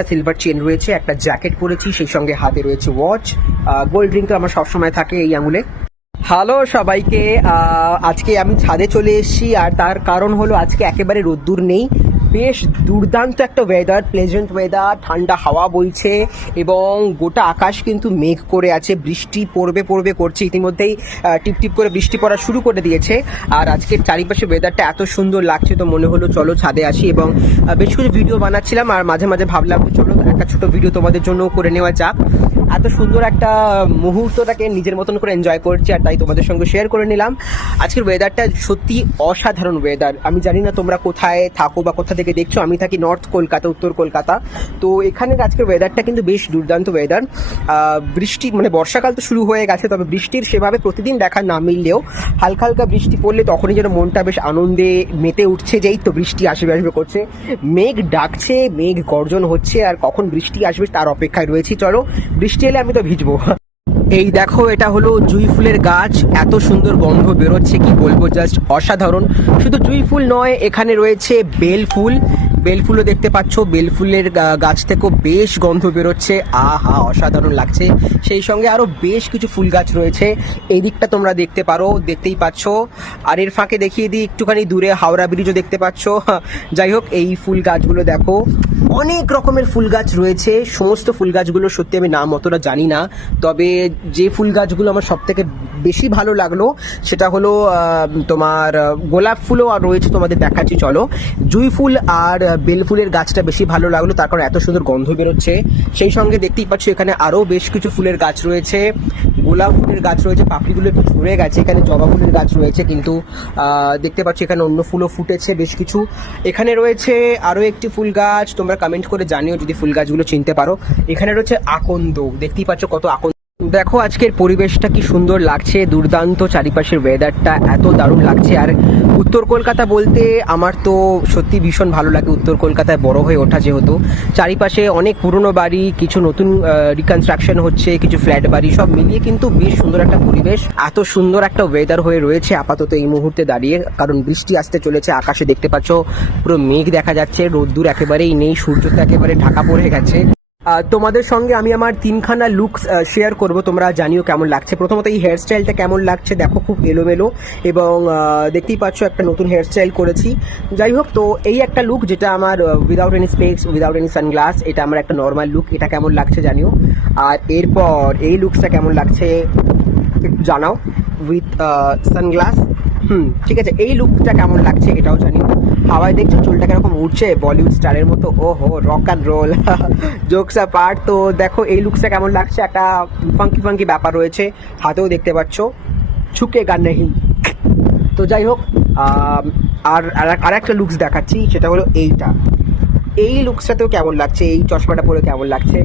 একটা silver chain রয়েছে, একটা জ্যাকেট পরেছি, সেই সঙ্গে হাতে রয়েছে ওয়াচ। গোল্ড ড্রিঙ্ক তো আমার সবসময় থাকে এই আঙুলে। হ্যালো সবাইকে, আজকে আমি ছাদে চলে এসেছি, আর তার কারণ হলো আজকে একেবারে রোদ্দুর নেই। বেশ দুর্দান্ত একটা ওয়েদার, প্লেজেন্ট ওয়েদার, ঠান্ডা হাওয়া বইছে এবং গোটা আকাশ কিন্তু মেঘ করে আছে। বৃষ্টি পড়বে পড়বে করছে, ইতিমধ্যেই টিপটিপ করে বৃষ্টি পড়া শুরু করে দিয়েছে। আর আজকের চারিপাশে ওয়েদারটা এত সুন্দর লাগছে, তো মনে হলো চলো ছাদে আসি এবং বেশ কিছু ভিডিও বানাচ্ছিলাম, আর মাঝে মাঝে ভাবলাম চলো একটা ছোট ভিডিও তোমাদের জন্য করে নেওয়া যাক। এত সুন্দর একটা মুহূর্তটাকে নিজের মতন করে এনজয় করছি, আর তাই তোমাদের সঙ্গে শেয়ার করে নিলাম। আজকের ওয়েদারটা সত্যি অসাধারণ ওয়েদার। আমি জানি না তোমরা কোথায় থাকো বা কোথা থেকে দেখছো। আমি থাকি নর্থ কলকাতা, উত্তর কলকাতা। তো এখানের আজকের ওয়েদারটা কিন্তু বেশ দুর্দান্ত ওয়েদার। বৃষ্টি মানে বর্ষাকাল তো শুরু হয়ে গেছে, তবে বৃষ্টির সেভাবে প্রতিদিন দেখা না মিললেও হালকা হালকা বৃষ্টি পড়লে তখনই যেন মনটা বেশ আনন্দে মেতে উঠছে, যেই তো বৃষ্টি আসবে আসবে করছে। মেঘ ডাকছে, মেঘ গর্জন হচ্ছে, আর কখন বৃষ্টি আসবে তার অপেক্ষায় রয়েছি। চলো বৃষ্টি এলে আমি তো ভিজবো। এই দেখো, এটা হলো জুঁই ফুলের গাছ। এত সুন্দর গন্ধ বেরোচ্ছে, কি বলবো, জাস্ট অসাধারণ। শুধু জুঁই ফুল নয়, এখানে রয়েছে বেল ফুল। বেল ফুলও দেখতে পাচ্ছ, বেল ফুলের গাছ থেকেও বেশ গন্ধ বেরোচ্ছে। আহা, অসাধারণ লাগছে। সেই সঙ্গে আরো বেশ কিছু ফুল গাছ রয়েছে, এই দিকটা তোমরা দেখতে পারো, দেখতেই পাচ্ছ। আর এর ফাঁকে দেখিয়ে দিই একটুখানি দূরে হাওড়া ব্রিজও দেখতে পাচ্ছ। যাই হোক, এই ফুল গাছগুলো দেখো, অনেক রকমের ফুল গাছ রয়েছে। সমস্ত ফুল গাছগুলো সত্যি আমি নাম অতটা জানি না, তবে যে ফুল গাছগুলো আমার সব থেকে বেশি ভালো লাগলো সেটা হলো তোমার গোলাপ ফুলও আর রয়েছে, তোমাদের দেখাচ্ছি চলো। জুঁই ফুল আর বেল ফুলের গাছটা বেশি ভালো লাগলো, তার কারণ এত সুন্দর গন্ধ বেরোচ্ছে। সেই সঙ্গে দেখতেই পাচ্ছ এখানে আরও বেশ কিছু ফুলের গাছ রয়েছে, গোলাপ ফুলের গাছ রয়েছে, পাপড়িগুলো একটু ঝরে গেছে। এখানে জবা ফুলের গাছ রয়েছে, কিন্তু দেখতে পাচ্ছ এখানে অন্য ফুলও ফুটেছে বেশ কিছু। এখানে রয়েছে আরও একটি ফুল গাছ, তোমরা কমেন্ট করে জানিও যদি ফুল গাছগুলো চিনতে পারো। এখানে রয়েছে আকন্দ, দেখতেই পাচ্ছ কত আকন্দ। দেখো আজকের পরিবেশটা কি সুন্দর লাগছে, দুর্দান্ত। চারিপাশের ওয়েদারটা এত দারুণ লাগছে। আর উত্তর কলকাতা বলতে আমার তো সত্যি ভীষণ ভালো লাগে। উত্তর কলকাতায় বড় হয়ে ওঠা যেহেতু, চারিপাশে অনেক পুরনো বাড়ি, কিছু নতুন রিকনস্ট্রাকশন হচ্ছে, কিছু ফ্ল্যাট বাড়ি, সব মিলিয়ে কিন্তু বেশ সুন্দর একটা পরিবেশ। এত সুন্দর একটা ওয়েদার হয়ে রয়েছে আপাতত এই মুহূর্তে দাঁড়িয়ে, কারণ বৃষ্টি আসতে চলেছে। আকাশে দেখতে পাচ্ছ পুরো মেঘ দেখা যাচ্ছে, রোদ্দুর একেবারেই নেই, সূর্য তো একেবারে ঢাকা পড়ে গেছে। তোমাদের সঙ্গে আমি আমার তিনখানা লুকস শেয়ার করব, তোমরা জানিও কেমন লাগছে। প্রথমত এই হেয়ার স্টাইলটা কেমন লাগছে দেখো, খুব এলোমেলো এবং দেখতেই পাচ্ছ একটা নতুন হেয়ার স্টাইল করেছি। যাই হোক, তো এই একটা লুক যেটা আমার without any specs, without any sunglass, এটা আমার একটা নর্মাল লুক। এটা কেমন লাগছে জানিও। আর এরপর এই লুকসটা কেমন লাগছে একটু জানাও, উইথ সানগ্লাস। ঠিক আছে, এই লুকটা কেমন লাগছে এটাও জানিও। হাওয়ায় দেখছো চুলটা কিরকম উঠছে, বলিউড স্টারের মতো। ওহো, rock and roll. Jokes part. তো দেখো এই লুকসটা কেমন লাগছে, একটা ফাঙ্কি ফাঙ্কি ব্যাপার রয়েছে। হাতেও দেখতে পাচ্ছ ছুকে গান নেই। তো যাই হোক, আর একটা লুকস দেখাচ্ছি, সেটা হলো এইটা। এই লুকসটাতেও কেমন লাগছে, এই চশমাটা পরে কেমন লাগছে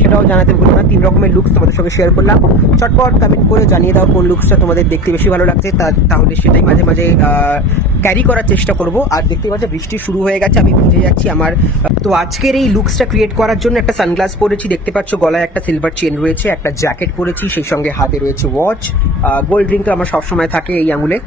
সেটাও জানাতে ভুলো না। 3 রকমের লুকস তোমাদের সঙ্গে শেয়ার করলাম। চটপট কমেন্ট করে জানিয়ে দাও কোন লুকসটা তোমাদের দেখতে বেশি ভালো লাগছে, তাহলে সেটাই মাঝে মাঝে ক্যারি করার চেষ্টা করব। আর দেখতে পাচ্ছ বৃষ্টি শুরু হয়ে গেছে, আমি ভিজে যাচ্ছি আমার। তো আজকের এই লুকসটা ক্রিয়েট করার জন্য একটা সানগ্লাস পরেছি, দেখতে পাচ্ছ গলায় একটা সিলভার চেন রয়েছে, একটা জ্যাকেট পরেছি, সেই সঙ্গে হাতে রয়েছে ওয়াচ। গোল্ড ড্রিঙ্ক তো আমার সবসময় থাকে এই আঙুলে।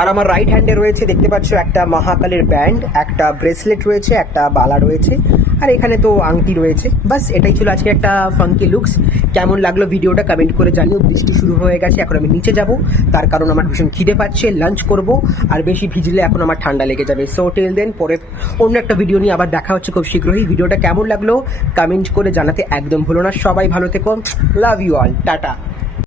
আর আমার রাইট হ্যান্ডে রয়েছে দেখতে পাচ্ছ একটা মহাকালের ব্যান্ড, একটা ব্রেসলেট রয়েছে, একটা বালা রয়েছে, আর এখানে তো আংটি রয়েছে। বাস এটাই ছিল আজকে একটা ফাঙ্কি লুকস। কেমন লাগলো ভিডিওটা কমেন্ট করে জানিও। বৃষ্টি শুরু হয়ে গেছে, এখন আমি নিচে যাব, তার কারণ আমার ভীষণ খিদে পাচ্ছে, লাঞ্চ করব, আর বেশি ভিজলে এখন আমার ঠান্ডা লেগে যাবে। সো টিল দেন, পরে অন্য একটা ভিডিও নিয়ে আবার দেখা হচ্ছে খুব শীঘ্রই। ভিডিওটা কেমন লাগলো কমেন্ট করে জানাতে একদম ভুলো না। সবাই ভালো থেকো, লাভ ইউ অল, টাটা।